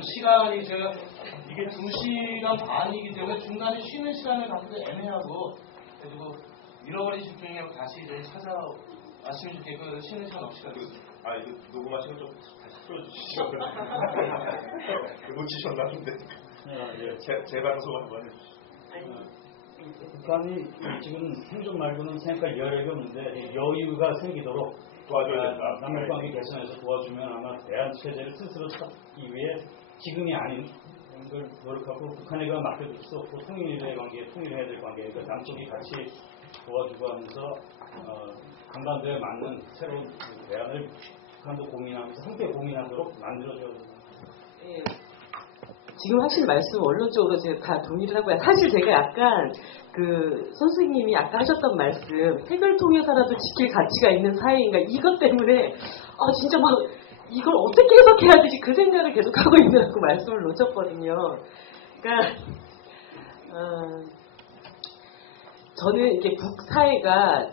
시간이 제가 이게 2시간 반이기 때문에 중간에 쉬는 시간을 갖기도 애매하고 그리고 잃어버리실 분이면 다시 이제 찾아왔으면 좋겠고 쉬는 시간 없이 가겠습니다. 이거 녹음하시면 좀 다시 풀어주시죠. 놓치셨나 본데. 제 방송 한번 해주시죠. 북한이 지금 생존 말고는 생각할 여력이 없는데 여유가 생기도록 도와줘야 된다. 남북관계 개선에서 도와주면 아마 대안 체제를 스스로 찾기 위해 지금이 아닌 걸 노력하고 북한에게 맡겨둘 수 없고 통일의 관계, 통일해야 될 관계, 그러니까 남쪽이 같이 도와주고 하면서 강반도에 맞는 새로운 대안을 북한도 고민하면서 함께 고민하도록 만들어줘야 된다. 예. 지금 하신 말씀 원론적으로 제가 다 동의를 하고요. 사실 제가 약간 선생님이 아까 하셨던 말씀 핵을 통해서라도 지킬 가치가 있는 사회인가 이것 때문에 진짜 막 이걸 어떻게 해석해야 되지 그 생각을 계속 하고 있느라고 말씀을 놓쳤거든요. 그러니까 저는 이게 북사회가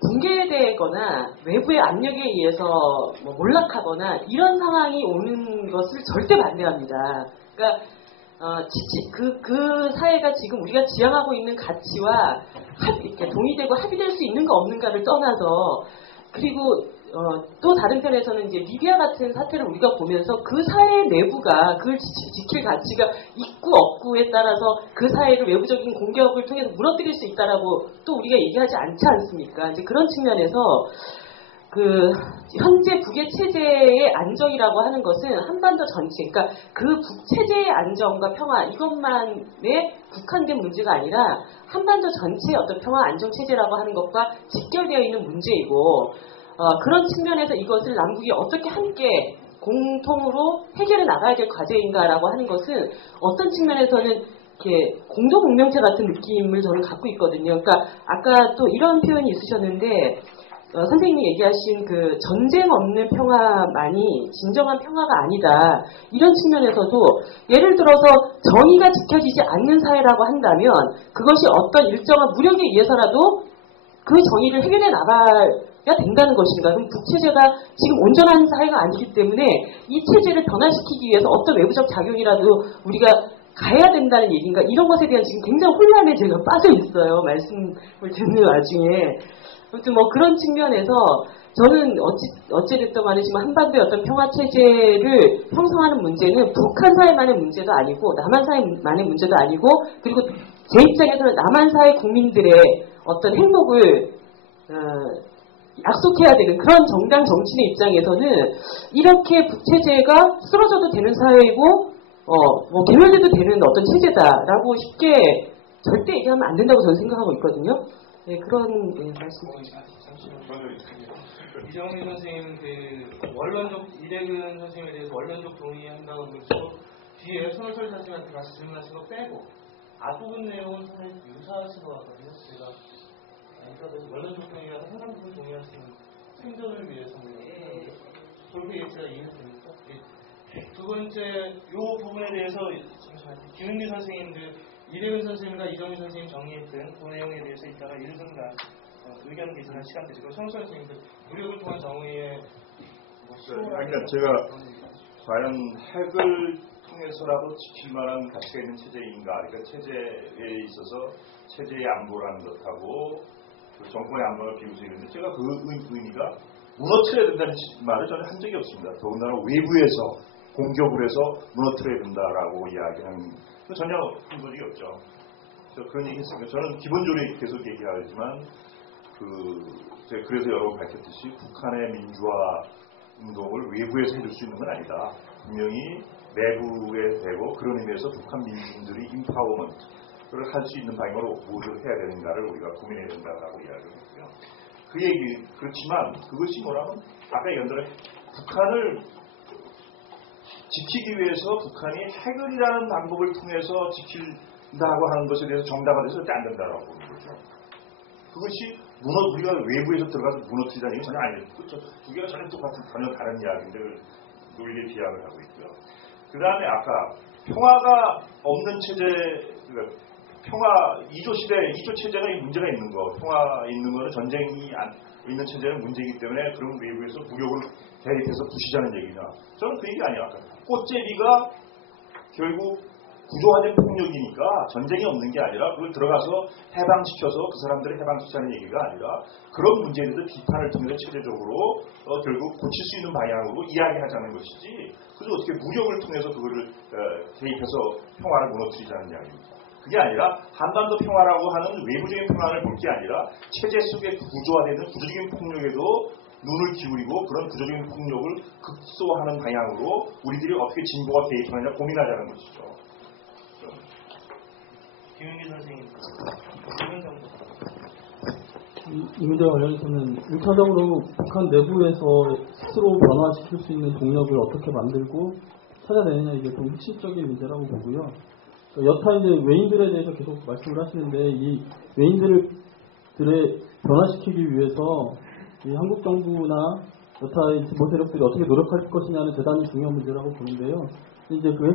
붕괴되거나 외부의 압력에 의해서 몰락하거나 이런 상황이 오는 것을 절대 반대합니다. 그러니까 그 사회가 지금 우리가 지향하고 있는 가치와 이렇게 동의되고 합의될 수 있는 거 없는가를 떠나서 그리고 또 다른 편에서는 이제 리비아 같은 사태를 우리가 보면서 그 사회 내부가 그걸 지킬 가치가 있고 없고에 따라서 그 사회를 외부적인 공격을 통해서 무너뜨릴 수 있다라고 또 우리가 얘기하지 않지 않습니까? 이제 그런 측면에서 현재 북의 체제의 안정이라고 하는 것은 한반도 전체, 그러니까 그 북체제의 안정과 평화 이것만의 국한된 문제가 아니라 한반도 전체의 어떤 평화 안정 체제라고 하는 것과 직결되어 있는 문제이고 그런 측면에서 이것을 남북이 어떻게 함께 공통으로 해결해 나가야 될 과제인가라고 하는 것은 어떤 측면에서는 이렇게 공동 공명체 같은 느낌을 저는 갖고 있거든요. 그러니까 아까 또 이런 표현이 있으셨는데 선생님이 얘기하신 그 전쟁 없는 평화만이 진정한 평화가 아니다. 이런 측면에서도 예를 들어서 정의가 지켜지지 않는 사회라고 한다면 그것이 어떤 일정한 무력에 의해서라도 그 정의를 해결해 나가야 된다는 것인가. 그럼 북체제가 지금 온전한 사회가 아니기 때문에 이 체제를 변화시키기 위해서 어떤 외부적 작용이라도 우리가 가야 된다는 얘기인가. 이런 것에 대한 지금 굉장히 혼란에 제가 빠져 있어요. 말씀을 듣는 와중에. 아무튼 그런 측면에서 저는 어찌됐든 간에 지금 한반도의 어떤 평화체제를 형성하는 문제는 북한 사회만의 문제도 아니고 남한 사회만의 문제도 아니고 그리고 제 입장에서는 남한 사회 국민들의 어떤 행복을 약속해야 되는 그런 정당 정치인의 입장에서는 이렇게 북체제가 쓰러져도 되는 사회이고 개멸돼도 되는 어떤 체제다라고 쉽게 절대 얘기하면 안 된다고 저는 생각하고 있거든요. 네, 그런 말씀입니다. 이정희 선생님 이대근 선생님에 대해서 원론적 동의한다고 그러시고 뒤에 손호철 선생님한테 같이 질문하신 거 빼고 앞부분 내용은 상당히 유사하신 것 같거든요. 제가 원론적 동의가 상당 부분 동의하시는 생존을 위해서 그렇게 제가 이해했습니까? 두 번째 이 부분에 대해서 김은기 선생님 이대근 선생님과 이정희 선생님 정리했던 그 내용에 대해서 이따가 1분간 의견 개진할 시간 되시고 손호철 선생님들 무력을 통한 정의의 그러니까 제가 과연 핵을 통해서라도 지킬 만한 가치가 있는 체제인가? 그러니까 체제에 있어서 체제의 안보라는 것하고 그 정권의 안보를 비교해서 있는데 제가 그 의미가 무너뜨려야 된다는 말을 저는 한 적이 없습니다. 더군다나 외부에서 공격을 해서 무너뜨려야 된다라고 이야기하는 전혀 한 적이 없죠. 그런 얘기 했으니까 저는 기본적으로 계속 얘기하지만 그래서 여러 번 밝혔듯이 북한의 민주화 운동을 외부에서 해줄 수 있는 건 아니다. 분명히 내부에 되고 그런 의미에서 북한 민중들이 임파워먼트를 할 수 있는 방향으로 무엇을 해야 되는가를 우리가 고민해야 된다라고 이야기를 했고요. 그 얘기 그렇지만 그것이 뭐라면 아까 얘기한 대로 북한을 지키기 위해서 북한이 핵을이라는 방법을 통해서 지킨다고 하는 것에 대해서 정당화돼서 절대 안 된다라고 보는 거죠. 그것이 우리가 외부에서 들어가서 무너뜨리다는 얘기는 전혀 아니에요. 그렇죠. 두 개가 전혀 전혀 다른 이야기인데 논리에 비약을 하고 있고요. 그 다음에 아까 평화가 없는 체제, 그러니까 평화 2조 시대, 2조 체제가 문제가 있는 거, 평화 있는 거는 전쟁이 있는 체제는 문제이기 때문에 그런 외부에서 무력을 대입해서 부시자는 얘기냐. 저는 그 얘기 아니야. 꽃제비가 결국 구조화된 폭력이니까 전쟁이 없는 게 아니라 그걸 들어가서 해방시켜서 그 사람들을 해방시키자는 얘기가 아니라 그런 문제에 대해서 비판을 통해서 체제적으로 결국 고칠 수 있는 방향으로 이야기하자는 것이지. 그래서 어떻게 무력을 통해서 그거를 대입해서 평화를 무너뜨리자는 이야기입니다. 그게 아니라 한반도 평화라고 하는 외부적인 평화를 볼 게 아니라 체제 속에 구조화되는 구조적인 폭력에도 눈을 기울이고 그런 구조적인 폭력을 극소화하는 방향으로 우리들이 어떻게 진보가 개입하느냐 고민하자는 것이죠. 김윤기 선생님, 이 문제와 관련해서는 1차적으로 북한 내부에서 스스로 변화시킬 수 있는 동력을 어떻게 만들고 찾아내느냐 이게 좀 핵심적인 문제라고 보고요. 여타 이제 외인들에 대해서 계속 말씀을 하시는데 이 외인들을 변화시키기 위해서 이 한국 정부나 여타의 진보 세력들이 어떻게 노력할 것이냐는 대단히 중요한 문제라고 보는데요. 이제 그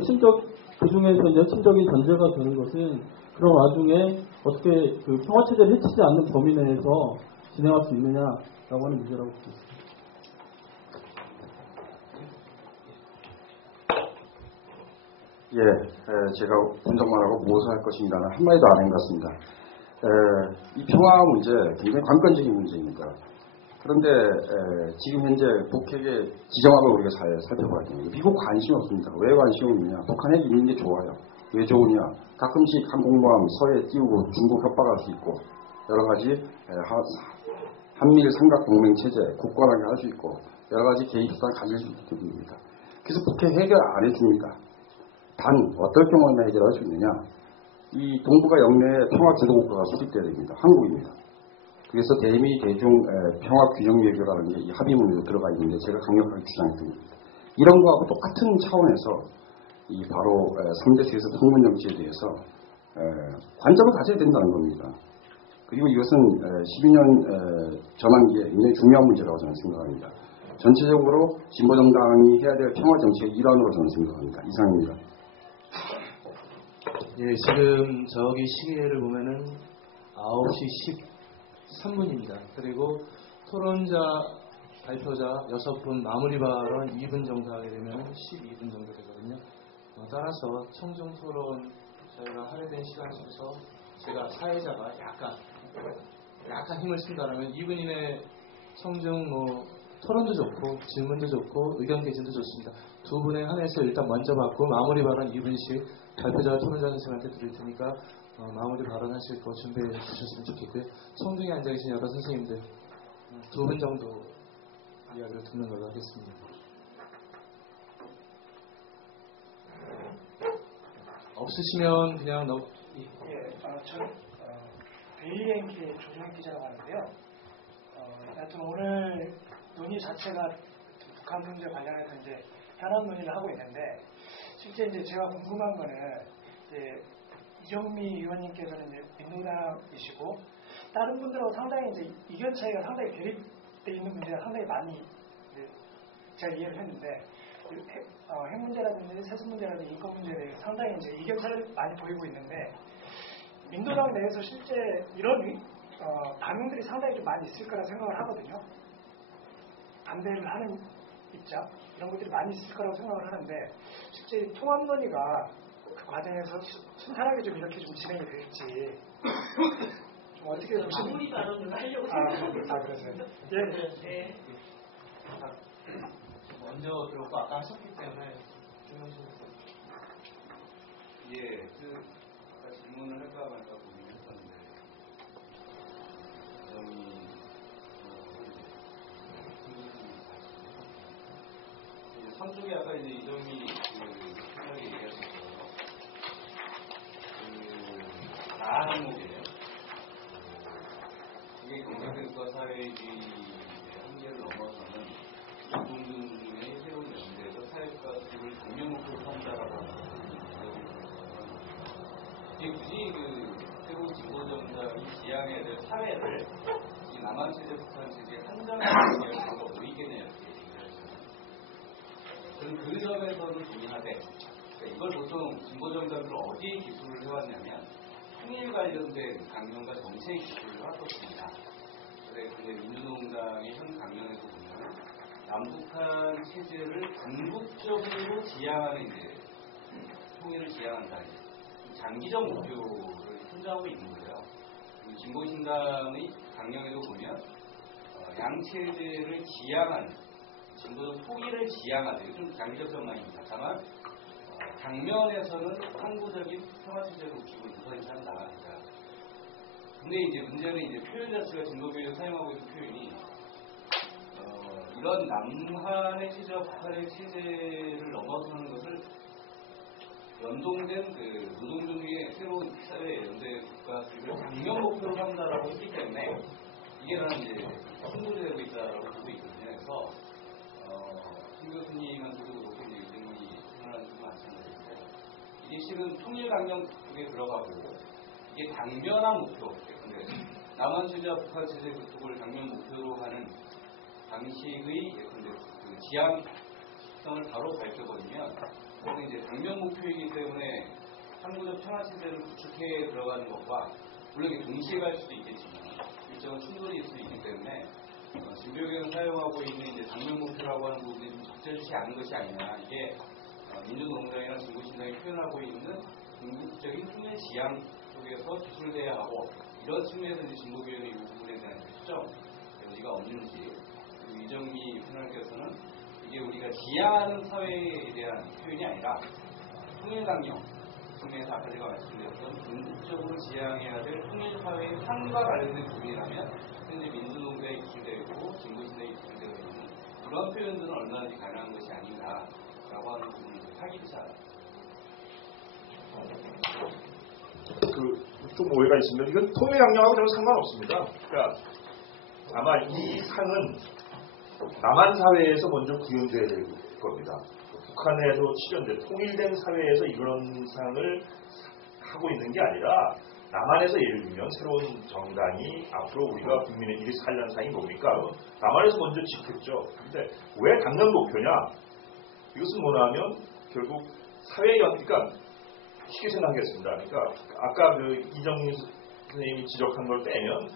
중에서 이제 핵심적인 전제가 되는 것은 그런 와중에 어떻게 그 평화 체제를 해치지 않는 범위 내에서 진행할 수 있느냐라고 하는 문제라고 보고 있습니다. 예, 제가 분석만 하고 무엇을 할 것인가는 한마디도 안 한 것 같습니다. 이 평화 문제 굉장히 관건적인 문제입니다. 그런데 지금 현재 북핵의 지정학을 우리가 잘 살펴봐야 됩니다. 미국 관심 없습니다. 왜 관심이 없느냐? 북한 핵이 있는 게 좋아요. 왜 좋으냐? 가끔씩 항공모함 서해에 띄우고 중국 협박할 수 있고 여러 가지 한미일 삼각 동맹 체제 굳건하게 할 수 있고 여러 가지 개입사를 가질 수 있기 때문입니다. 그래서 북핵 해결 안 해줍니다. 단 어떨 경우에만 해결할 수 있느냐? 이 동북아 영내에 평화 주도국가가 수립돼야 됩니다. 한국입니다. 그래서 대미 대중 평화 균형 외교라는 게 이 합의문으로 들어가 있는데 제가 강력하게 주장했습니다. 이런 거하고 똑같은 차원에서 이 바로 3대 세계에서 통문 정치에 대해서 관점을 가져야 된다는 겁니다. 그리고 이것은 12년 전환기에 굉장히 중요한 문제라고 저는 생각합니다. 전체적으로 진보정당이 해야 될 평화 정책의 일환으로 저는 생각합니다. 이상입니다. 예, 지금 저기 시계를 보면은 9시 13분입니다. 그리고 토론자, 발표자 6분, 마무리 발언 2분 정도 하게 되면 12분 정도 되거든요. 따라서 청중 토론 저희가 할애된 시간 속에서 제가 사회자가 약간 힘을 쓴다면 2분 이내 청중 토론도 좋고 질문도 좋고 의견 개진도 좋습니다. 두 분에 한해서 일단 먼저 받고 마무리 발언 2분씩 발표자와 토론자 선생님한테 드릴 테니까 마무리 발언하실 거 준비해 주셨으면 좋겠고요. 청중에 앉아 계신 여러 선생님들 2분 정도 이야기를 듣는 걸로 하겠습니다. 없으시면 그냥 저는 베일리엔키의 조정희 기자라고 하는데요. 하여튼 오늘 논의 자체가 북한 문제 관련해서 이제 현안 논의를 하고 있는데 실제 이제 제가 궁금한 거는 이제 이정미 의원님께서는 이제 민노당이시고 다른 분들하고 상당히 이제 의견 차이가 상당히 괴립돼 있는 문제가 상당히 많이 제가 이해를 했는데 핵 문제라든지 세습 문제라든지 인권 문제에 대해서 상당히 이제 의견 차이를 많이 보이고 있는데 민노당 내에서 실제 이런 반응들이 상당히 좀 많이 있을 거라 생각을 하거든요. 반대를 하는 입장 이런 것들이 많이 있을 거라고 생각을 하는데 실제 통합 논의가 그 과정에서 순탄하게 좀 이렇게 좀 진행이 될지 좀 어떻게 보시는 마무리 발언을 하려고 그러세요? 예. 먼저 들었고 아까 하셨기 때문에 예, 아까 질문을 할까 말까 고민했었는데 선쪽에 아까 이제 이점이 생각이 얘기하셨어요. 나 항목이에요. 이게 경제국가 사회주의의 한계를 넘어서는 공동의 새로운 연대에서 사회가치를 공명 목표로 삼자라고 하는 이게 굳이 새로운 진보정당이 지향해야 될 사회를 이 남한 체제, 북한 체제에 한정하는 경우가 뭐 있겠네요. 저는 그 점에서는 동의하되 이걸 보통 진보정당들 어디에 기술을 해왔냐면 통일 관련된 강령과 정책 기술을 바꿨습니다. 근데 민주노동당의 현 강령에서 보면 남북한 체제를 궁극적으로 지향하는 이제 통일을 지향한다. 장기적 목표를 선정하고 있는 거예요. 진보신당의 강령에도 보면 양 체제를 지향하는 진보적 통일을 지향하는 좀 장기적 전망입니다. 다만 당면에서는 항구적인 평화체제로 기본 우선시 한다. 근데 이제 문제는 이제 표현 자체가 진보교에서 사용하고 있는 표현이 이런 남한의 체제와 북한의 체제를 넘어서는 것을 연동된 그 노동조직의 새로운 사회 연대 국가를 당면 목표로 삼다라고 했기 때문에 이게 나는 이제 충돌되고 있다라고 보고 있거든요. 그래서 김 교수님한테도 그렇고 이제 의정이 생각하는 분 마찬가지인데 이게 실은 통일 강령 쪽에 들어가고 이게 당면한 목표. 근데 남한 체제와 북한 체제 그쪽을 당면 목표로 하는 방식의 예컨대 그 지향성을 바로 밝혀버리면 그래서 이제 당면 목표이기 때문에 항구적 평화 체제를 구축해 들어가는 것과 물론 이게 동시에 갈 수도 있겠지만 일정한 충돌이 있을 수 있기 때문에 진보교는 사용하고 있는 이제 당면 목표라고 하는 부분이 좀 적절치 않은 것이 아니냐. 이게 민주노동당이나 진보신당이 표현하고 있는 궁극적인 통일 지향 쪽에서 기술돼야 하고 이런 측면에서 이제 진보교의 이 부분에 대한 초점 여지가 없는지 그리고 이정미 패널께서는 이게 우리가 지향하는 사회에 대한 표현이 아니라 통일강령 측면에서 아까 제가 말씀드렸던 궁극적으로 지향해야 될 통일사회의 삶과 관련된 부분이라면 현재 민주노동당이 기술되고 진보신당이 기술되고 있는 그런 표현들은 얼마든지 가능한 것이 아닌가라고 하는 부분을 타깃이자 좀 오해가 있습니다. 이건 통일강령하고 전혀 상관없습니다. 그러니까 아마 이 상은 남한 사회에서 먼저 구현될 겁니다. 북한에서 실현된 통일된 사회에서 이런 상을 하고 있는 게 아니라 남한에서 예를 들면 새로운 정당이 앞으로 우리가 국민의 일이 살려는 상이 뭡니까? 남한에서 먼저 지켰죠. 근데 왜 당면 목표냐? 이것은 뭐냐면 결국 그러니까 쉽게 생각하겠습니다. 그러니까 아까 그 이정민 선생님이 지적한 걸 빼면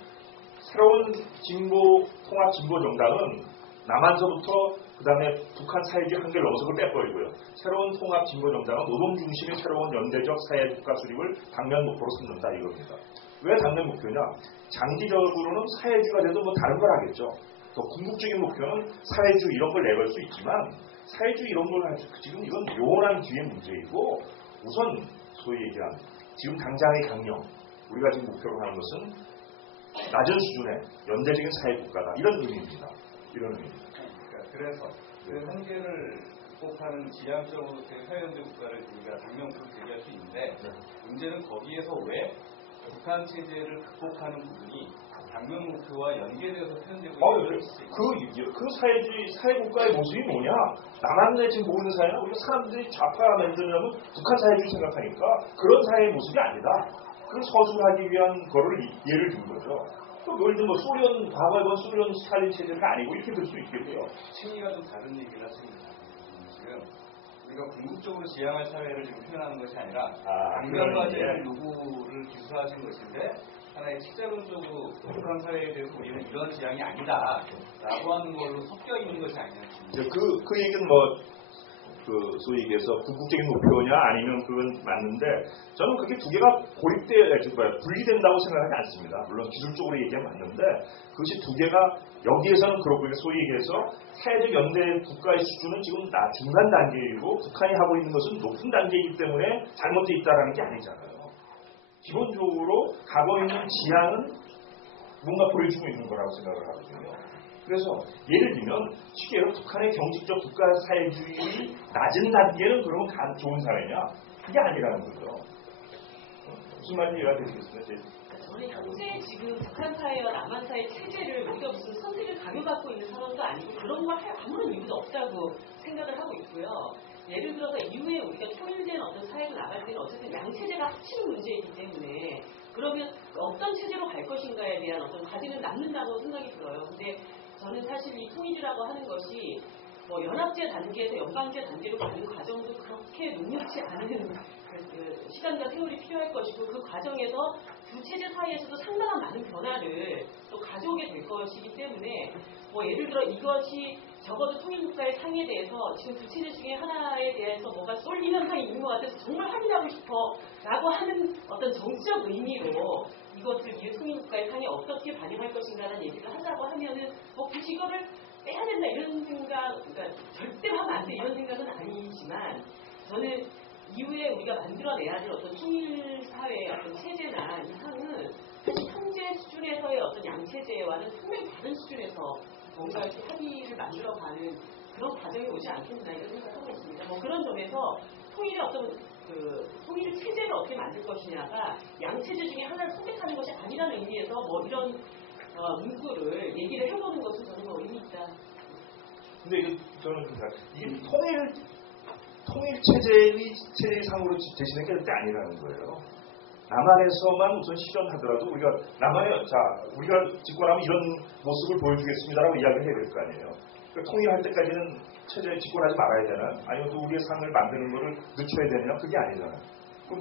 새로운 통합 진보 정당은 남한서부터 그 다음에 북한 사회주의 한계를 넘어서 그걸 빼버리고요. 새로운 통합 진보 정당은 노동 중심의 새로운 연대적 사회 국가 수립을 당면 목표로 삼는다 이겁니다. 왜 당면 목표냐? 장기적으로는 사회주의가 돼도 뭐 다른 걸 하겠죠. 더 궁극적인 목표는 사회주의 이런 걸 내걸 수 있지만 사회주의 이런 걸 가지고 지금 이건 요원한 뒤의 문제이고 우선 소위 얘기한 지금 당장의 강령 우리가 지금 목표로 하는 것은 낮은 수준의 연대적인 사회 국가다 이런 의미입니다. 이런 의미입니다. 그래서 그 한계를 극복하는 지향적으로 사회연대 국가를 우리가 당면으로 제기할 수 있는데 문제는 거기에서 왜 북한 체제를 극복하는 부분이 당면 목표와 연계되어서 표현되고 있는 그 사회주의 사회국가의 모습이 뭐냐? 남한에 지금 보고 있는 사회는 우리가 사람들이 좌파가 만들려면 북한 사회주의 생각하니까 그런 사회의 모습이 아니다. 그걸 서술하기 위한 거를 예를 든 거죠. 또 예를 들면 과거에 본 소련 스탈린 체제가 아니고 이렇게 될 수 있겠고요. 층위가 좀 다른 얘기를 하십니다. 지금 우리가 궁극적으로 지향할 사회를 지금 표현하는 것이 아니라 당면과제의 요구를 기술하신 것인데 하나의 책자론적으로 북한 사회에 대해서 우리는 이런 지향이 아니다라고 하는 걸로 섞여 있는 것이 아니냐. 그 얘기는 소위 얘기해서 궁극적인 목표냐 아니면 그건 맞는데 저는 그게 두 개가 분리된다고 생각하지 않습니다. 물론 기술적으로 얘기하면 맞는데 그것이 두 개가 여기에서는 그렇고 소위 얘기해서 사회적 연대 국가의 수준은 지금 중간 단계이고 북한이 하고 있는 것은 높은 단계이기 때문에 잘못되어 있다는 게 아니잖아요. 기본적으로 가고 있는 지향은 뭔가 보여주고 있는 거라고 생각을 하거든요. 그래서 예를 들면 쉽게 얘기해서 북한의 경직적 국가 사회주의 낮은 단계는 그러면 좋은 사회냐? 그게 아니라는 거죠. 무슨 말인지 이해가 되시겠습니까? 저는 현재 지금 북한 사회와 남한 사회 체제를 우리가 무슨 선택을 강요받고 있는 상황도 아니고 그런 걸 할 아무런 이유도 없다고 생각을 하고 있고요. 예를 들어서 이후에 우리가 통일된 어떤 사회로 나갈 때는 어쨌든 양 체제가 합치는 문제이기 때문에 그러면 어떤 체제로 갈 것인가에 대한 어떤 과제는 남는다고 생각이 들어요. 근데 저는 사실 이 통일이라고 하는 것이 뭐 연합제 단계에서 연방제 단계로 가는 과정도 그렇게 녹록지 않은 시간과 세월이 필요할 것이고 그 과정에서 두 체제 사이에서도 상당한 많은 변화를 또 가져오게 될 것이기 때문에 뭐 예를 들어 이것이 적어도 통일국가의 상에 대해서 지금 두 체제 중에 하나에 대해서 뭐가 쏠림 현상이 있는 것 같아서 정말 확인하고 싶어라고 하는 어떤 정치적 의미로 이것을 미래 통일국가의 상에 어떻게 반영할 것인가라는 얘기를 하자고 하면은 뭐 굳이 이거를 빼야 된다 이런 생각, 그러니까 절대로 하면 안 돼 이런 생각은 아니지만 저는 이후에 우리가 만들어내야 될 어떤 통일사회의 어떤 체제나 이 상은 사실 현재 수준에서의 어떤 양체제와는 상당히 다른 수준에서 뭔가 이렇게 합의를 만들어가는 그런 과정이 오지 않겠나 이런 생각을 하고 있습니다. 뭐 그런 점에서 통일의 어떤 통일 체제를 어떻게 만들 것이냐가 양체제 중에 하나를 선택하는 것이 아니라는 의미에서 뭐 이런 문구를 얘기를 해보는 것은 저는 뭐 의미 있다. 근데 이게 저는 이게 통일 체제상으로 제시된 게 절대 아니라는 거예요. 남한에서만 우선 실현하더라도 우리가 집권하면 이런 모습을 보여주겠습니다라고 이야기를 해야 될 거 아니에요. 그러니까 통일할 때까지는 체제 집권하지 말아야 되나? 아니면 또 우리의 상을 만드는 거를 늦춰야 되느냐? 그게 아니잖아요. 그럼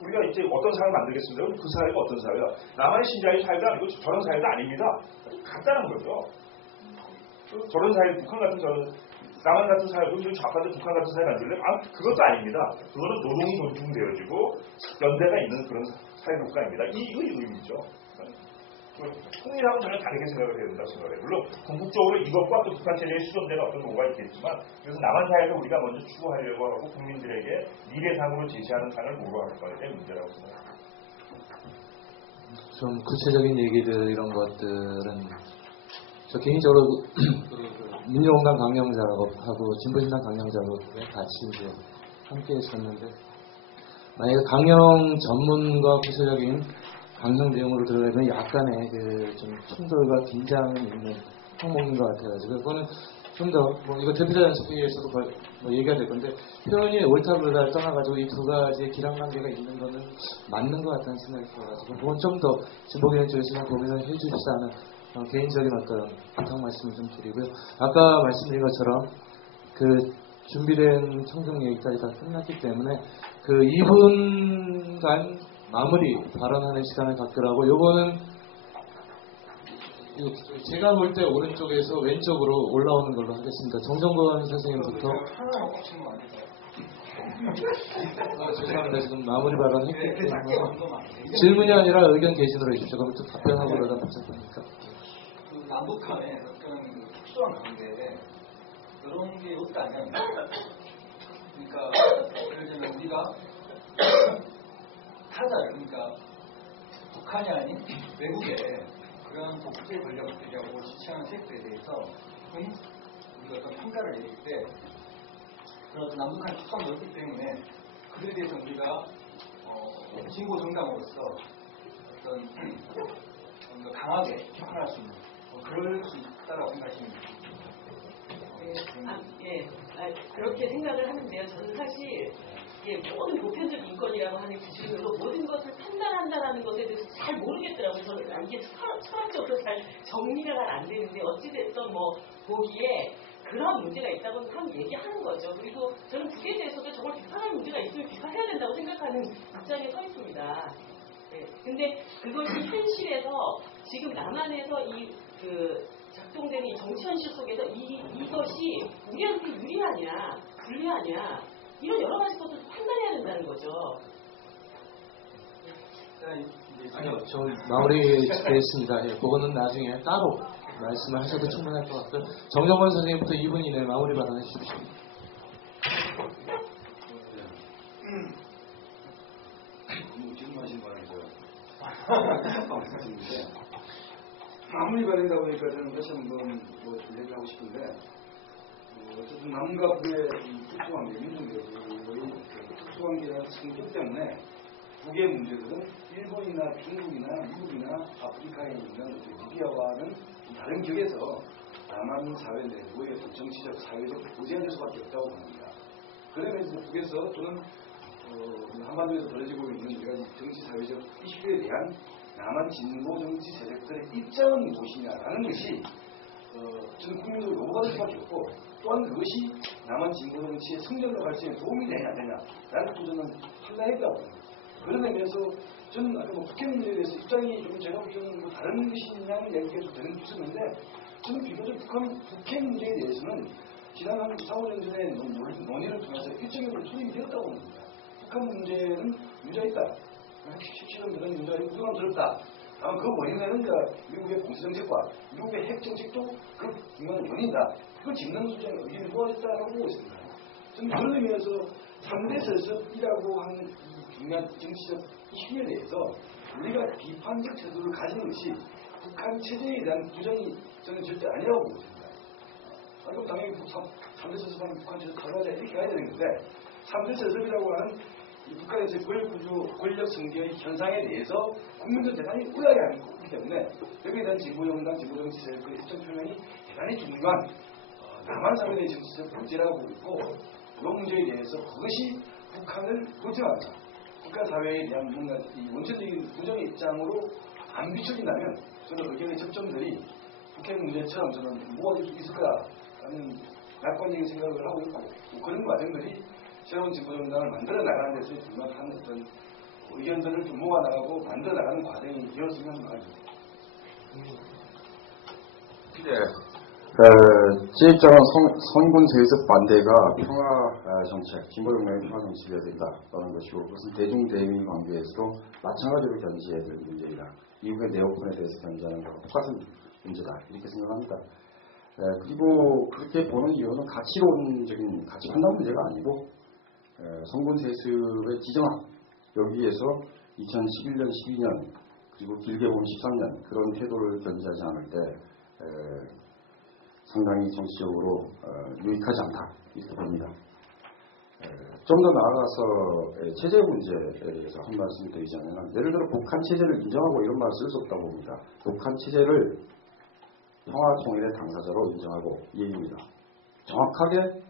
우리가 이제 어떤 사회를 만들겠습니다. 그럼 그 사회가 어떤 사회야? 남한의 신자유의 사회도 아니고 저런 사회도 아닙니다. 간단한 거죠. 저런 사회, 남한 같은 사회, 좌파들 북한 같은 사회 만들래? 그것도 아닙니다. 그거는 노동이 존중되어지고 연대가 있는 그런 사회국가입니다. 이거 의미죠. 통일하고 전혀 다르게 생각을 해야 된다고 생각해요. 물론 궁극적으로 이것과 또 북한 체제에 수렴되는 어떤 노고가 있겠지만, 그래서 남한 사회에서 우리가 먼저 추구하려고 하고 국민들에게 미래상으로 제시하는 상을 뭐로 할 거에 문제라고 생각합니다. 좀 구체적인 얘기들 이런 것들은 저 개인적으로 민주공당 강령 작업하고 진보신당 강령 작업에 같이 이제 함께 했었는데, 만약에 강령 전문과 구체적인 강령 내용으로 들어가면 약간의 좀 충돌과 긴장이 있는 항목인 것 같아가지고, 그거는 좀 더 이거 대표자 연습회의에서도 뭐 얘기가 될 건데, 표현이 옳다 그르다를 떠나가지고 이 두 가지의 기량관계가 있는 거는 맞는 것 같다는 생각이 들어가지고, 그건 좀 더 진보개혁 쪽에서 고민을 해주시다는 개인적인 어떤 부탁 말씀을 좀 드리고요. 아까 말씀드린 것처럼 그 준비된 청정 얘기까지 다 끝났기 때문에 그 2분간 마무리 발언하는 시간을 갖더라고. 요거는 제가 볼 때 오른쪽에서 왼쪽으로 올라오는 걸로 하겠습니다. 정정권 선생님부터. 죄송합니다. 지금 마무리 발언 했기 때문에 질문이 아니라 의견 개진으로 해주십시오. 그러면 또 답변하고 그러다 복잡하니까. 남북한의 어떤 특수한 관계에 그런 게 없다면, 그러니까 예를 들면 우리가 타자를, 그러니까 북한이 아닌 외국의 그런 독재 권력들이라고 지칭하는 세력들에 대해서 우리가 어떤 평가를 내릴 때 그런 어떤 남북한 특성이 없기 때문에 그들에 대해서 우리가 진보 정당으로서 어떤 좀 더 강하게 비판할 수 있는 그럴 수 있다라고 생각하십니까? 그렇게 생각을 하는데요. 저는 사실 모든 보편적 인권이라고 하는 기준으로 모든 것을 판단한다는 것에 대해서 잘 모르겠더라고요. 저는 이게 철학적으로 잘 정리가 잘 안 되는데, 어찌됐든 뭐 보기에 그런 문제가 있다고 하면 얘기하는 거죠. 그리고 저는 북에 대해서도 정말 비판할 문제가 있으면 비판해야 된다고 생각하는 입장에 서 있습니다. 근데 그것이 현실에서 지금 남한에서 작동되는 이 정치 현실 속에서 이것이 우리한테 유리하냐 불리하냐 이런 여러 가지 것들을 판단해야 된다는 거죠. 아니요, 저 마무리 됐습니다. 그거는 나중에 따로 말씀을 하셔도 충분할 것 같고요. 정정권 선생님부터 2분 이내에 마무리 발언해 주십시오. 지금 하신 말이죠. 마무리가 된다 보니까 저는 다시 한번 얘기를 하고 싶은데, 어쨌든 남과 북의 특수관계, 민족의 특수관계의 성격 때문에 북의 문제들은 일본이나 중국이나 미국이나 아프리카에 있는 리비아와는 다른 격에서 남한 사회 내부의 정치적, 사회적 고제될 수밖에 없다고 봅니다. 그러면서 북에서 저는 한반도에서 벌어지고 있는 이런 정치 사회적 이슈에 대한 남한 진보 정치 세력들의 입장은 무엇이냐라는 것이 저는 국민으로 요구받을 수밖에 없고 또한 그것이 남한 진보 정치의 성장로 갈 수 있는 도움이 되냐 안 되냐라는 또 저는 판단했다고 합니다. 그런 의미에서 저는 아까 국회 문제에 대해서 입장이 좀 제가 보기에는 다른 것이냐는 얘기가 좀 되는 있었는데 저는 비교적 국회 문제에 대해서는 지난 한 4, 5년 전에 논의를 통해서 일정적으로 수립이 되었다고 합니다. 북한 문제는 문제가 있다. 핵실험 그런 문제가 부담스럽다. 다만 그 원인에는 미국의 공수정책과 미국의 핵정책도 그 중요한 원인이다. 그걸 짚는 수준의 의견을 모았다고 보고 있습니다. 저는 그런 의미에서 3대 세습이라고 하는 중요한 정치적 이슈에 대해서 우리가 비판적 태도를 가지는 것이 북한 체제에 대한 부정이 저는 절대 아니라고 보고 있습니다. 그럼 당연히 3대 세습하는 북한 체제 탈환하자 이렇게 가야 되는 건데 3대 세습이라고 하는 북한에서의 권력 승계의 현상에 대해서 국민들 대단히 우려하게 하기 때문에 여기에 대한 진보정당, 진보정치 세력의 입장 표명이 대단히 중요한 남한 사회의 정치적 문제라고 보고 있고 이 문제에 대해서 그것이 북한을 도태한다. 북한 사회에 대한 뭔가 이 원천적인 부정의 입장으로 안 비춰진다면 저는 의견의 접점들이 북핵 문제처럼 저는 뭐가 있을 거라는 낙관적인 생각을 하고 있고 그런 과정들이 새로운 진보정당을 만들어 나가는 데서 중요한 어떤 의견들을 좀 모아 나가고 만들어 나가는 과정이 되었으면 합니다. 제 입장은 선군 세습 반대가 평화 정책, 진보정당의 평화 정책이어야 된다라는 것이고 그것은 대중대의 관계에서도 마찬가지로 견지해야 될 문제이다. 미국의 네오콘에 대해서 견지하는 것과 똑같은 문제다. 이렇게 생각합니다. 그리고 그렇게 보는 이유는 가치론적인 가치 판단 문제가 아니고 선군 세습의 지정학 여기에서 2011년, 12년 그리고 길게 보면 13년 그런 태도를 견지하지 않을 때 상당히 정치적으로 유익하지 않다 이렇게 봅니다. 좀 더 나아가서 체제 문제에 대해서 한 말씀 드리자면 예를 들어 북한 체제를 인정하고 이런 말을 쓸 수 없다고 봅니다. 북한 체제를 평화통일의 당사자로 인정하고 이 얘기입니다. 정확하게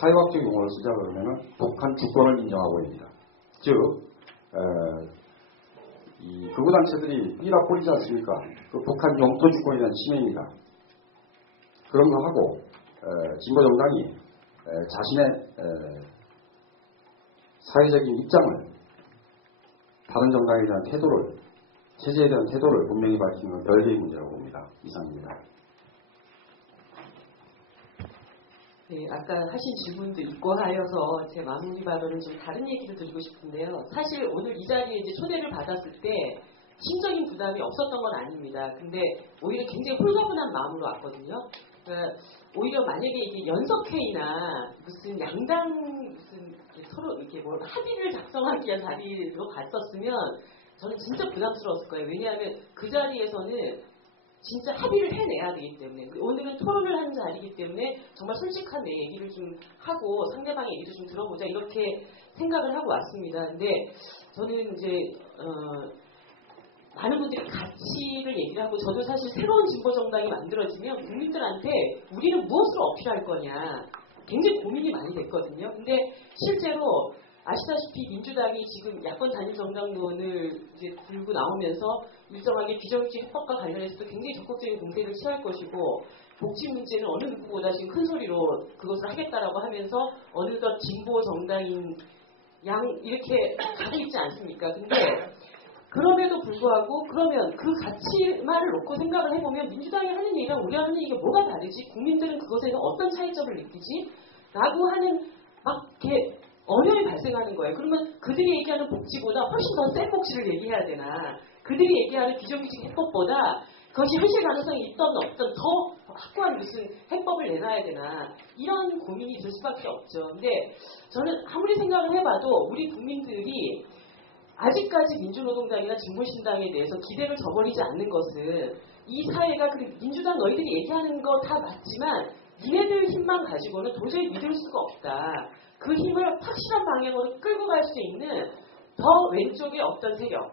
사회학적 용어를 쓰자 그러면 북한 주권을 인정하고입니다. 즉 이 극우단체들이 삐라꼬리지 않습니까? 그 북한 영토 주권에 대한 침해입니다. 그런 거 하고 진보정당이 자신의 사회적인 입장을 다른 정당에 대한 태도를 체제에 대한 태도를 분명히 밝히는 건 별개의 문제라고 봅니다. 이상입니다. 네, 아까 하신 질문도 있고 하여서 제 마무리 발언은 좀 다른 얘기를 드리고 싶은데요. 사실 오늘 이 자리에 이제 초대를 받았을 때 심적인 부담이 없었던 건 아닙니다. 근데 오히려 굉장히 홀가분한 마음으로 왔거든요. 그러니까 오히려 만약에 이게 연석회의나 무슨 양당 무슨 서로 이렇게 뭐 합의를 작성하기 위한 자리로 갔었으면 저는 진짜 부담스러웠을 거예요. 왜냐하면 그 자리에서는 진짜 합의를 해내야 되기 때문에 오늘은 토론을 하는 자리이기 때문에 정말 솔직한 내 얘기를 좀 하고 상대방의 얘기를 좀 들어보자 이렇게 생각을 하고 왔습니다. 근데 저는 이제 많은 분들이 가치를 얘기를 하고 저도 사실 새로운 진보정당이 만들어지면 국민들한테 우리는 무엇으로 어필할 거냐 굉장히 고민이 많이 됐거든요. 근데 실제로 아시다시피 민주당이 지금 야권 단일 정당론을 이제 들고 나오면서 일정하게 비정규직 해법과 관련해서도 굉장히 적극적인 공세를 취할 것이고 복지 문제는 어느 누구보다 지금 큰 소리로 그것을 하겠다라고 하면서 어느덧 진보 정당인 양 이렇게 가고 있지 않습니까? 근데 그럼에도 불구하고 그러면 그 가치만을 놓고 생각을 해보면 민주당이 하는 얘기랑 우리가 하는 얘기가 뭐가 다르지? 국민들은 그것에서 어떤 차이점을 느끼지? 라고 하는 막 이렇게 어려움이 발생하는 거예요. 그러면 그들이 얘기하는 복지보다 훨씬 더 센 복지를 얘기해야 되나? 그들이 얘기하는 비정규직 해법보다 그것이 현실 가능성이 있던 없던 더 확고한 무슨 해법을 내놔야 되나? 이런 고민이 있을 수밖에 없죠. 근데 저는 아무리 생각을 해봐도 우리 국민들이 아직까지 민주노동당이나 진보신당에 대해서 기대를 저버리지 않는 것은 이 사회가 민주당 너희들이 얘기하는 거 다 맞지만 니네들 힘만 가지고는 도저히 믿을 수가 없다. 그 힘을 확실한 방향으로 끌고 갈 수 있는 더 왼쪽의 어떤 세력,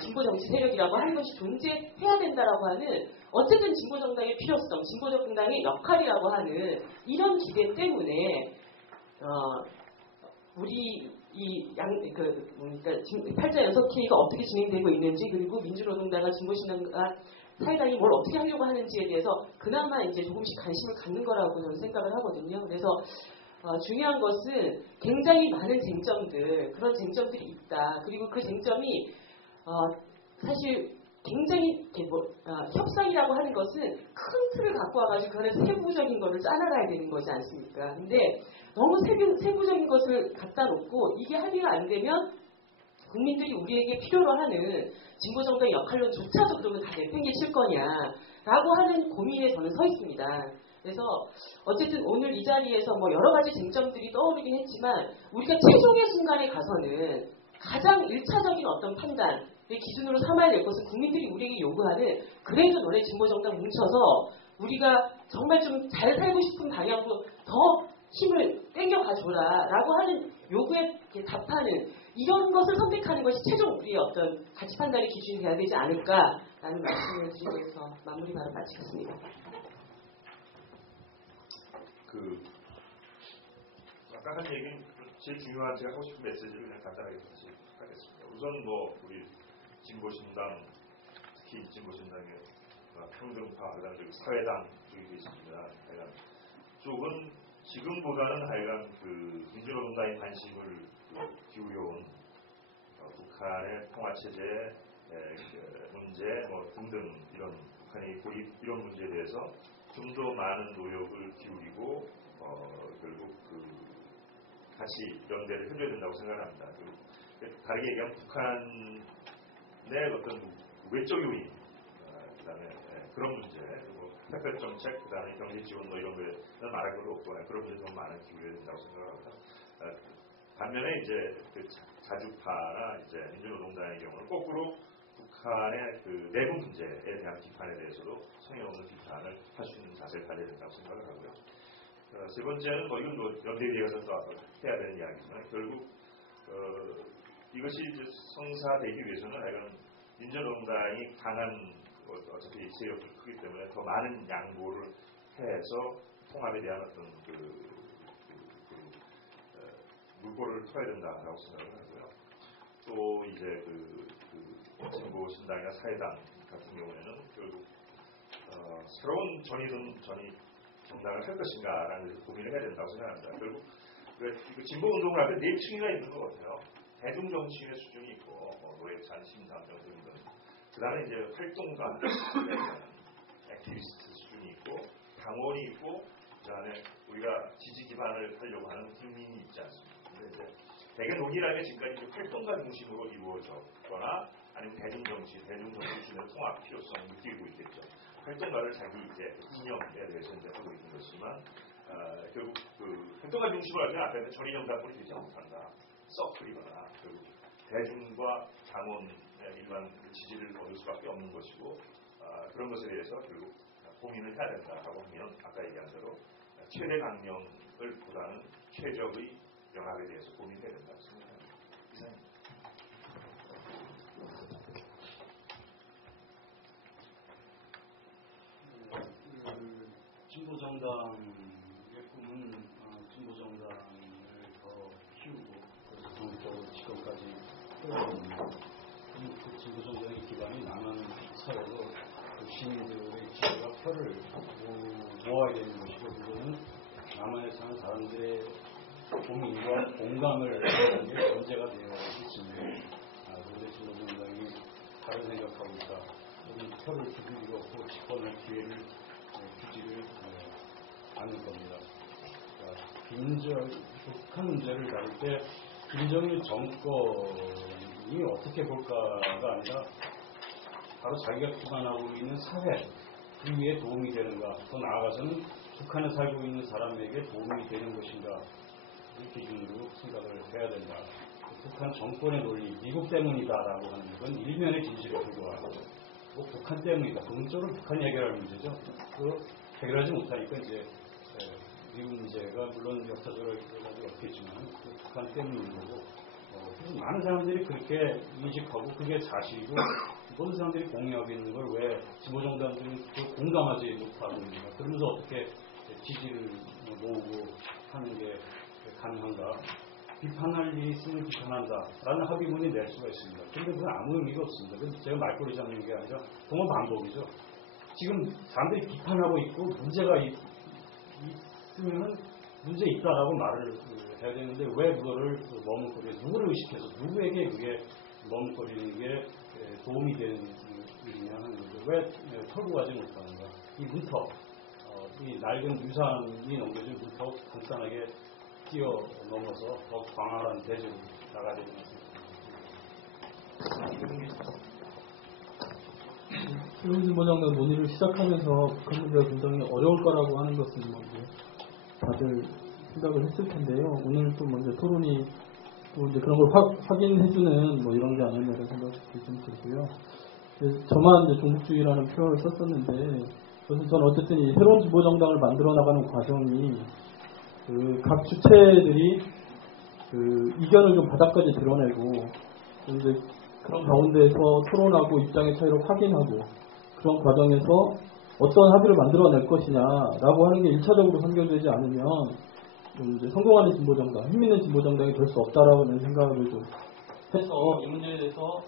진보정치 세력이라고 하는 것이 존재해야 된다라고 하는 어쨌든 진보정당의 필요성, 진보정당의 역할이라고 하는 이런 기대 때문에 우리 그러니까 8자 연석회의가 어떻게 진행되고 있는지 그리고 민주노동당과 진보신당과 사회당이 뭘 어떻게 하려고 하는지에 대해서 그나마 이제 조금씩 관심을 갖는 거라고 저는 생각을 하거든요. 그래서 중요한 것은 굉장히 많은 쟁점들, 그런 쟁점들이 있다. 그리고 그 쟁점이 사실 굉장히 협상이라고 하는 것은 큰 틀을 갖고 와가지고 그 안에 세부적인 것을 짜나가야 되는 거지 않습니까? 근데 너무 세부적인 것을 갖다 놓고 이게 합의가 안 되면 국민들이 우리에게 필요로 하는 진보정당의 역할론조차도 그러면 다 내팽개칠 거냐라고 하는 고민에 저는 서 있습니다. 그래서 어쨌든 오늘 이 자리에서 뭐 여러 가지 쟁점들이 떠오르긴 했지만 우리가 최종의 순간에 가서는 가장 1차적인 어떤 판단의 기준으로 삼아야 될 것은 국민들이 우리에게 요구하는 그래도 너네 진보정당 뭉쳐서 우리가 정말 좀 잘 살고 싶은 방향으로 더 힘을 땡겨가줘라 라고 하는 요구에 답하는 이런 것을 선택하는 것이 최종 우리의 어떤 가치 판단의 기준이 돼야 되지 않을까라는 말씀을 드리면서 마무리 발언 마치겠습니다. 아까 한 얘기는 제일 중요한 제가 하고 싶은 메시지를 그냥 간단하게 하겠습니다. 우선 뭐 우리 진보신당, 특히 진보신당의 평등파, 그다음에 사회당 쪽이 계십니다. 하여간 쪽은 지금보다는 하여간 민주노동당의 관심을 기울여온 북한의 통화체제 문제 뭐 등등 이런 북한의 고립 이런 문제에 대해서 좀 더 많은 노력을 기울이고 결국 같이 연대를 해줘야 된다고 생각합니다. 다르게 얘기하면 북한의 어떤 외적 요인, 그다음에 그런 문제, 그리고 햇볕 정책, 그다음에 경제 지원 뭐 이런 거에 말할 것도 없고 그런 문제 더 많은 기울여야 된다고 생각합니다. 반면에 이제 자주파나 이제 민주노동당의 경우는 거꾸로 북한의 내부 문제에 대한 비판에 대해서도 성의 없는 비판을 할 수 있는 자세를 가져야 된다고 생각을 하고요. 세 번째는 뭐 이건 연대에 대해서 해야 되는 이야기지만 결국 이것이 이제 성사되기 위해서는 하여간 민주노동당이 강한 어차피 세력이 크기 때문에 더 많은 양보를 해서 통합에 대한 어떤 물꼬를 터야 된다라고 생각을 하고요. 또 이제 진보 신당이나 사회당 같은 경우에는 결국 새로운 전이 정당을 할 것인가라는 고민을 해야 된다고 생각합니다. 결국 진보 운동을 할 때 네 층위가 있는 것 같아요. 대중 정치인의 수준이 있고 노회찬, 심상정 등등. 그다음에 이제 활동가, 액티비스트 수준이 있고 당원이 있고 그다음에 우리가 지지 기반을 하려고 하는 국민이 있지 않습니까? 근데 이제 대개 논의라는 게 지금까지 활동가 중심으로 이루어졌거나 아니면 대중정치 수준의 통합 필요성을 느끼고 있겠죠. 활동가를 자기 이제 이념에 대해서 이제 하고 있는 것이지만 결국 활동가 중심으로 하면 앞에 전인정당권이 되지 못한다. 서클이거나 결국 대중과 당원의 일반 지지를 얻을 수밖에 없는 것이고 그런 것에 대해서 결국 고민을 해야 된다라고 하면 아까 얘기한 대로 최대 강령을 보다는 최적의 연합에 대해서 고민해야 된다고 생각합니다. 이상입니다. 진보정당의 꿈은 진보정당을 더 키우고 전국적으로 지금까지 해왔습니다. 그 진보정당의 기반이 남한 사회로 시민들의 지지와 표를 모아야 되는 것이고 그거는 남한에 사는 사람들의 고민과 공감을 하는 게 전제가 되어 있습니다. 그런데 진보정당이 다른 생각하고 있다. 또는 표를 두고 없고 집권할 기회를 주지를 않을 겁니다. 북한 문제를 다룰 때 김정일 정권이 어떻게 볼까가 아니라 바로 자기가 기반하고 있는 사회 그 위에 도움이 되는가 더 나아가서는 북한에 살고 있는 사람에게 도움이 되는 것인가 이 기준으로 생각을 해야 된다. 북한 정권의 논리 미국 때문이다라고 하는 건 일면의 진실에 불과하고 북한 때문이다. 근본적으로 북한이 해결할 문제죠. 그거 해결하지 못하니까 이제 미국 문제가 물론 역사적으로 가지고 없겠지만 북한 때문인 거고 그래서 많은 사람들이 그렇게 인식하고 그게 사실이고 모든 사람들이 공유하고 있는 걸 왜 진보정당들은 공감하지 못하고 있는가. 그러면서 어떻게 지지를 모으고 하는 게 가능한가. 비판할 일이 있으면 비판한다라는 합의문이 낼 수가 있습니다. 그런데 그건 아무 의미가 없습니다. 제가 말꼬리 잡는 게 아니라 정말 반복이죠. 지금 사람들이 비판하고 있고 문제가 있으면 문제 있다라고 말을 해야 되는데 왜 그거를 머뭇거려 누구를 의식해서 누구에게 그게 머뭇거리는 게 도움이 되는 일이냐 하는 거죠. 왜 털고 가지 못하는가. 이 문턱, 이 낡은 유산이 넘겨준 문턱 간단하게 뛰어넘어서 더 광활한 대지로 나가야 되는 것 같습니다. 새로운 진보정당 논의를 시작하면서 북한 문제가 굉장히 어려울 거라고 하는 것은 뭐 다들 생각을 했을 텐데요. 오늘 또 먼저 토론이 또 이제 그런 걸 확인해주는 뭐 이런 게 아니었나 생각이 좀 들고요. 저만 이제 종북주의라는 표현을 썼었는데, 그것은 저는 어쨌든 이 새로운 진보정당을 만들어 나가는 과정이 각 주체들이 이견을 좀 바닥까지 드러내고 이제 그런 가운데에서 토론하고 입장의 차이를 확인하고 그런 과정에서 어떤 합의를 만들어낼 것이냐라고 하는 게 1차적으로 선결되지 않으면 좀 이제 성공하는 진보정당, 힘있는 진보정당이 될 수 없다라는 생각을 좀 해서 이 문제에 대해서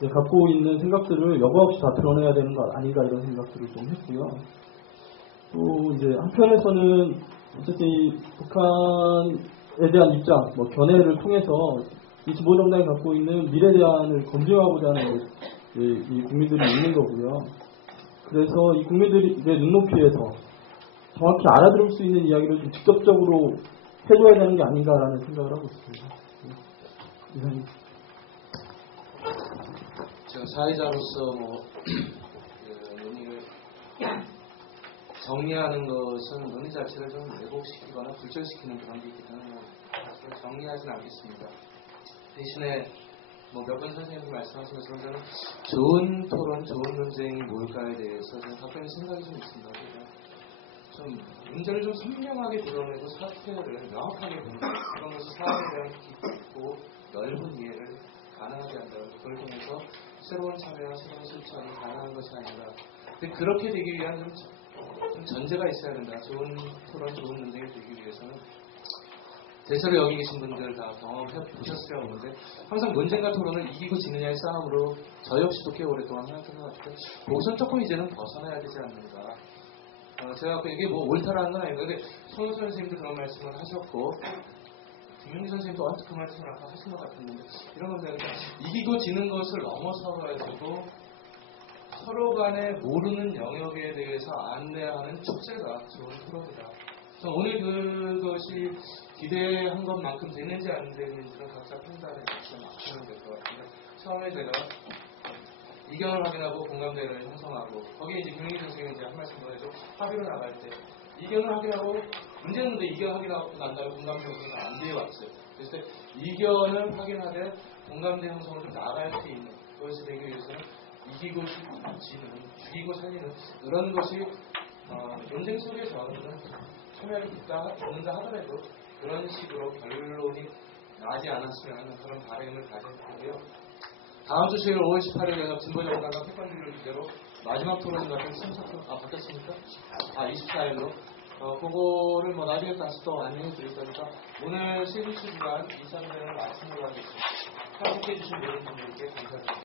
갖고 있는 생각들을 여과 없이 다 드러내야 되는 것 아닌가 이런 생각들을 좀 했고요. 또 이제 한편에서는 어쨌든 이 북한에 대한 입장, 뭐 견해를 통해서 이 진보정당이 갖고 있는 미래 대안을 검증하고자 하는 이 국민들이 있는 거고요. 그래서 이 국민들의 눈높이에서 정확히 알아들을 수 있는 이야기를 좀 직접적으로 해줘야 되는 게 아닌가라는 생각을 하고 있습니다. 이상입니다. 제가 사회자로서 논의를 정리하는 것은 논의 자체를 좀 왜곡시키거나 불절시키는 그런 게 있기 때문에 정리하진 않겠습니다. 대신에 몇 번 선생님이 말씀하신 것처럼 저는 좋은 토론, 좋은 논쟁이 뭘까에 대해서 저는 갖고 있는 생각이 좀 있습니다. 좀 문제를 좀 선명하게 드러내고 사태를 명확하게 보는 그런 것이 사회에 대한 깊고 넓은 이해를 가능하게 한다고 그걸 통해서 새로운 참여와 새로운 실천이 가능한 것이 아닌가. 근데 그렇게 되기 위한 좀 전제가 있어야 된다. 좋은 토론, 좋은 논쟁이 되기 위해서는 대체로 여기 계신 분들 다 경험해 보셨으려고 하는데 항상 논쟁과 토론을 이기고 지느냐의 싸움으로 저 역시도 꽤 오랫동안 해왔던 것 같아요. 그것은 조금 이제는 벗어나야 되지 않는가. 제가 이게 뭐 옳다라는 건 아닌데 근데 손호수 선생님도 그런 말씀을 하셨고 김용기 선생님도 언뜻 그 말씀을 아까 하신 것 같았는데 이런 건데 이기고 지는 것을 넘어서가지고 서로 간에 모르는 영역에 대해서 안내하는 축제가 좋은 프로그램이다. 그래서 오늘 그것이 기대한 것만큼 되는지 안 되는지는 각자 판단에 맞추면 될 것 같은데 처음에 제가 이견을 확인하고 공감대를 형성하고 거기에 이제 김용기 선생님이 이제 한 말씀 더 해서 합의로 나갈 때 이견을 확인하고 문제는 근데 이견 확인하고 난 다음에 공감대 형성은 안 되어 왔어요. 그래서 이견을 확인하되 공감대 형성을 좀 나아갈 수 있는 그것이 되기 위해서는 이기고 지는 죽이고 살리는 그런 것이 논쟁 속에서는 참여를 듣는다 하더라도 그런 식으로 결론이 나지 않았으면 하는 그런 바람을 가진 거고요. 다음 주 수요일 5월 18일에 진보정당과 태권주의를 주제로 마지막 토론 같은 심사토론 바뀌었습니까? 24일로 그거를 나중에 다시 또 안내해 드릴 거니까 오늘 3주 주간 인사대회를 마치도록 하겠습니다. 참석해 주신 모든 분들께 감사드립니다.